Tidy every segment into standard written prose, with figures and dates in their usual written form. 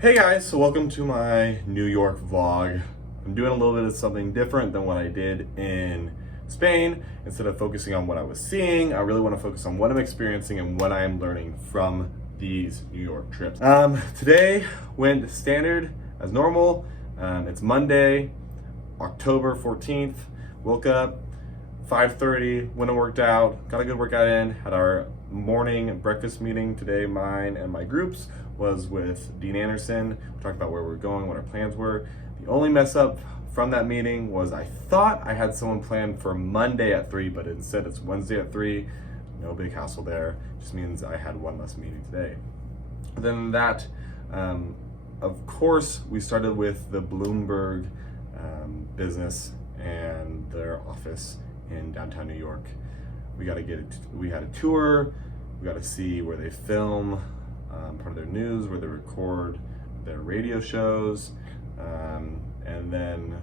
Hey guys, so welcome to my New York vlog. I'm doing a little bit of something different than what I did in Spain. Instead of focusing on what I was seeing, I really want to focus on what I'm experiencing and what I'm learning from these New York trips. Today went standard as normal. It's Monday, October 14th. Woke up 5:30, went and worked out, got a good workout in, had our morning breakfast meeting today. Mine and my groups was with Dean Anderson. We talked about where we're going, what our plans were. The only mess up from that meeting was I thought I had someone planned for Monday at 3, but instead it's Wednesday at 3. No big hassle there. Just means I had one less meeting today. Other than that, of course, we started with the Bloomberg business and their office in downtown New York. We had a tour. We got to see where they film part of their news, where they record their radio shows, and then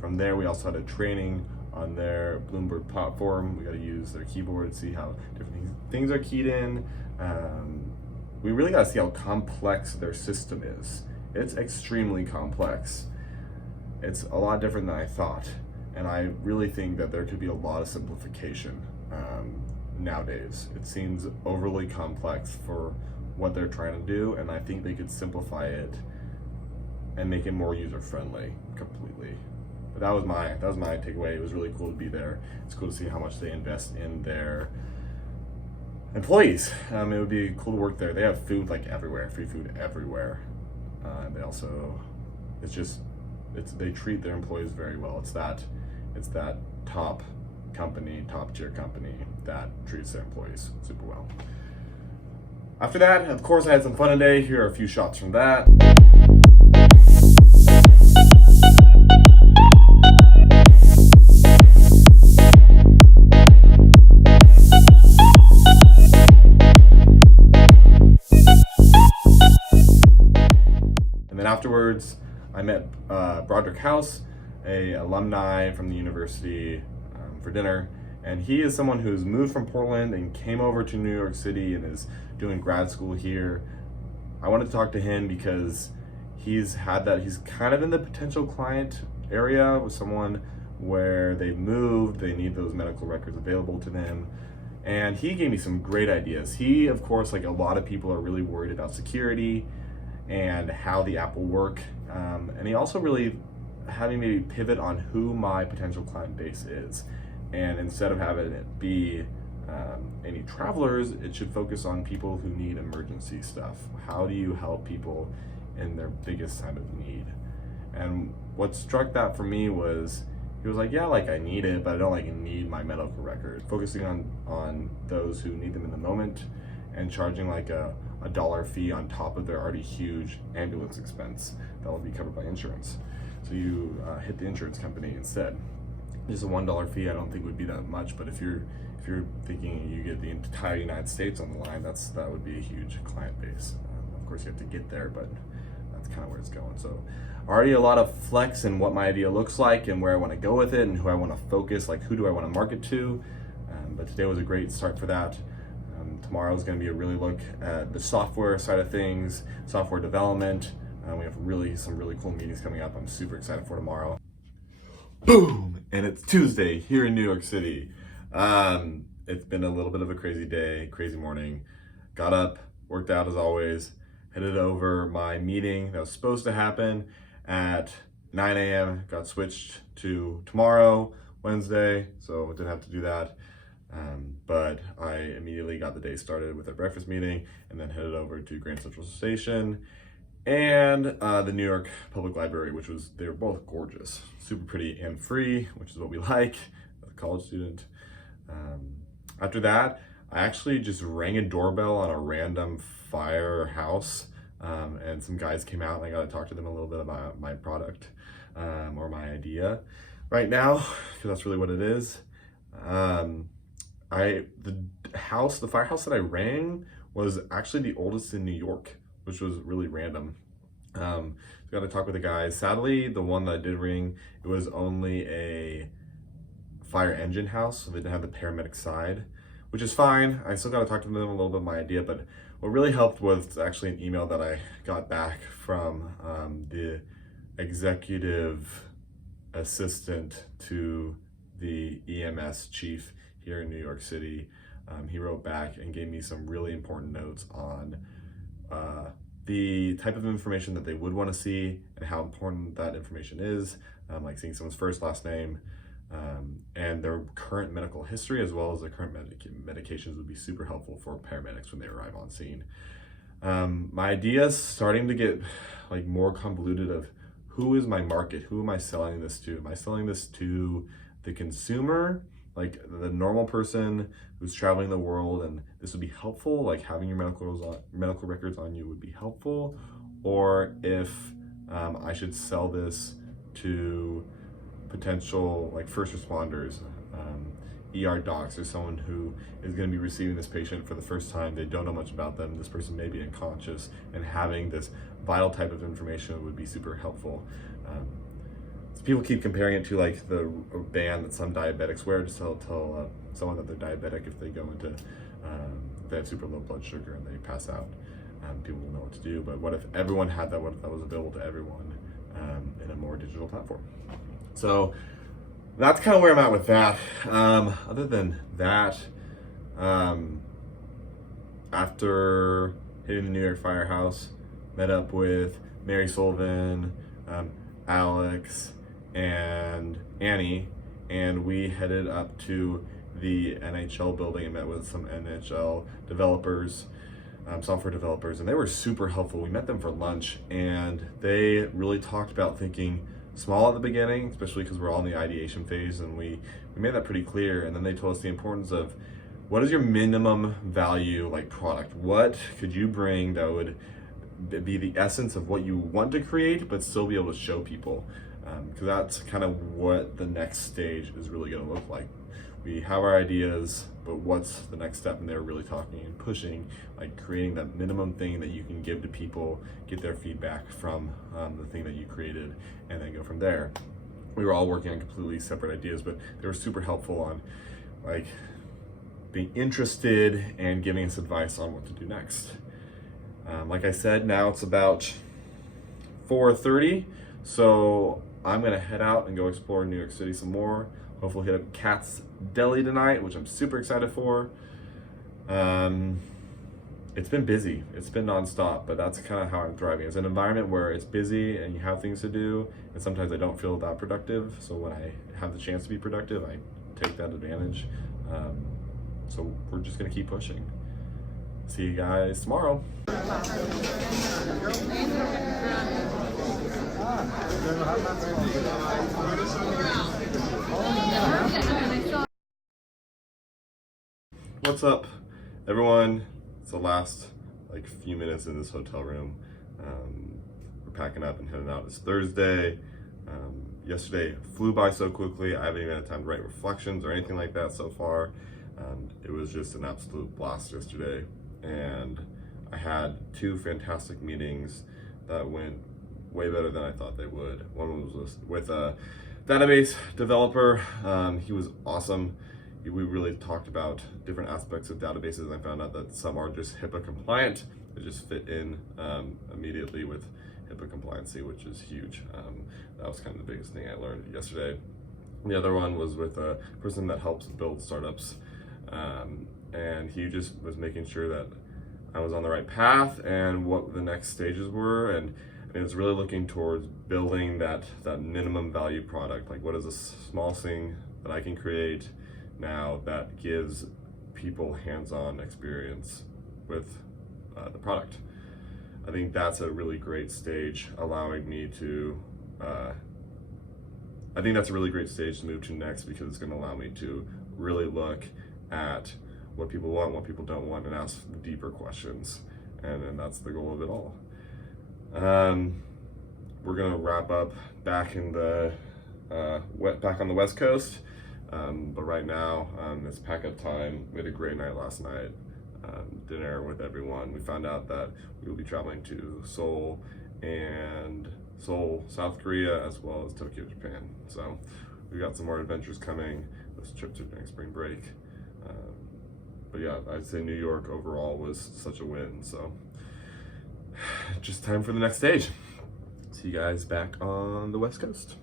from there we also had a training on their Bloomberg platform. We got to use their keyboard, see how different things are keyed in. We really got to see how complex their system is. It's extremely complex. It's a lot different than I thought, and I really think that there could be a lot of simplification nowadays. It seems overly complex for what they're trying to do, and I think they could simplify it and make it more user-friendly completely. But that was my takeaway. It was really cool to be there. It's cool to see how much they invest in their employees. It would be cool to work there. They have food like everywhere, free food everywhere. They also, they treat their employees very well. It's that top tier company that treats their employees super well. After that, of course, I had some fun today. Here are a few shots from that. And then afterwards, I met Broderick House, a alumni from the university, for dinner. And he is someone who's moved from Portland and came over to New York City and is doing grad school here. I wanted to talk to him because he's kind of in the potential client area with someone where they've moved, they need those medical records available to them. And he gave me some great ideas. He, of course, like a lot of people, are really worried about security and how the app will work. And he also really had me maybe pivot on who my potential client base is. And instead of having it be any travelers, it should focus on people who need emergency stuff. How do you help people in their biggest time of need? And what struck that for me was, he was like, yeah, like I need it, but I don't need my medical record. Focusing on those who need them in the moment and charging like a dollar fee on top of their already huge ambulance expense that will be covered by insurance. So you hit the insurance company instead. Just a $1 fee, I don't think would be that much, but if you're thinking you get the entire United States on the line, that would be a huge client base. Of course, you have to get there, but that's kind of where it's going. So already a lot of flex in what my idea looks like and where I want to go with it and who I want to focus, like who do I want to market to. But today was a great start for that. Tomorrow is going to be a really look at the software side of things, software development. We have some really cool meetings coming up. I'm super excited for tomorrow. Boom! And it's Tuesday here in New York City. It's been a little bit of a crazy day, crazy morning. Got up, worked out as always, headed over my meeting that was supposed to happen at 9 a.m. Got switched to tomorrow, Wednesday, so I didn't have to do that. But I immediately got the day started with a breakfast meeting and then headed over to Grand Central Station and the New York Public Library, they were both gorgeous, super pretty and free, which is what we like as a college student. After that, I actually just rang a doorbell on a random firehouse, and some guys came out and I got to talk to them a little bit about my product, or my idea right now, because that's really what it is. The firehouse that I rang was actually the oldest in New York, which was really random. Got to talk with the guys. Sadly, the one that I did ring, it was only a fire engine house, so they didn't have the paramedic side, which is fine. I still got to talk to them a little bit about my idea, but what really helped was actually an email that I got back from the executive assistant to the EMS chief here in New York City. He wrote back and gave me some really important notes on the type of information that they would want to see and how important that information is, like seeing someone's first, last name, and their current medical history, as well as their current medications would be super helpful for paramedics when they arrive on scene. My idea is starting to get like more convoluted of who is my market? Who am I selling this to? Am I selling this to the consumer, like the normal person who's traveling the world, and this would be helpful, like having your medical records on you would be helpful, or if I should sell this to potential like first responders, ER docs, or someone who is going to be receiving this patient for the first time. They don't know much about them. This person may be unconscious, and having this vital type of information would be super helpful. So people keep comparing it to like the band that some diabetics wear to tell someone that they're diabetic if they go into if they have super low blood sugar and they pass out. People will know what to do, but what if everyone had that? What if that was available to everyone in a more digital platform? So that's kind of where I'm at with that. Other than that, after hitting the New York Firehouse, met up with Mary Sullivan, Alex, and Annie, and we headed up to the NHL building and met with some NHL developers, software developers, and they were super helpful. We met them for lunch, and they really talked about thinking small at the beginning, especially because we're all in the ideation phase, and we made that pretty clear. And then they told us the importance of what is your minimum value like product? What could you bring that would be the essence of what you want to create, but still be able to show people? Because that's kind of what the next stage is really going to look like. We have our ideas, but what's the next step? And they're really talking and pushing, like creating that minimum thing that you can give to people, get their feedback from the thing that you created, and then go from there. We were all working on completely separate ideas, but they were super helpful on like being interested and giving us advice on what to do next. Like I said, now it's about 4:30, so I'm gonna head out and go explore New York City some more. Hopefully hit up Katz Deli tonight, which I'm super excited for. It's been busy, it's been nonstop, but that's kind of how I'm thriving. It's an environment where it's busy and you have things to do, and sometimes I don't feel that productive. So when I have the chance to be productive, I take that advantage. So we're just gonna keep pushing. See you guys tomorrow. What's up, everyone? It's the last like few minutes in this hotel room. We're packing up and heading out. It's Thursday. Yesterday flew by so quickly. I haven't even had time to write reflections or anything like that so far. It was just an absolute blast yesterday, and I had two fantastic meetings that went way better than I thought they would. One was with a database developer. He was awesome. We really talked about different aspects of databases, and I found out that some are just HIPAA compliant. They just fit in immediately with HIPAA compliancy, which is huge. That was kind of the biggest thing I learned yesterday. The other one was with a person that helps build startups, and he just was making sure that I was on the right path and what the next stages were, and it's really looking towards building that minimum value product. Like, what is a small thing that I can create now that gives people hands-on experience with the product? I think that's a really great stage, allowing me to I think that's a really great stage to move to next, because it's going to allow me to really look at what people want, what people don't want, and ask deeper questions. And that's the goal of it all. We're gonna wrap up back in the back on the West Coast, but right now it's pack up time. We had a great night last night. Dinner with everyone. We found out that we will be traveling to Seoul, South Korea, as well as Tokyo, Japan. So we got some more adventures coming. Those trips are during spring break. But yeah, I'd say New York overall was such a win. So just time for the next stage. See you guys back on the West Coast.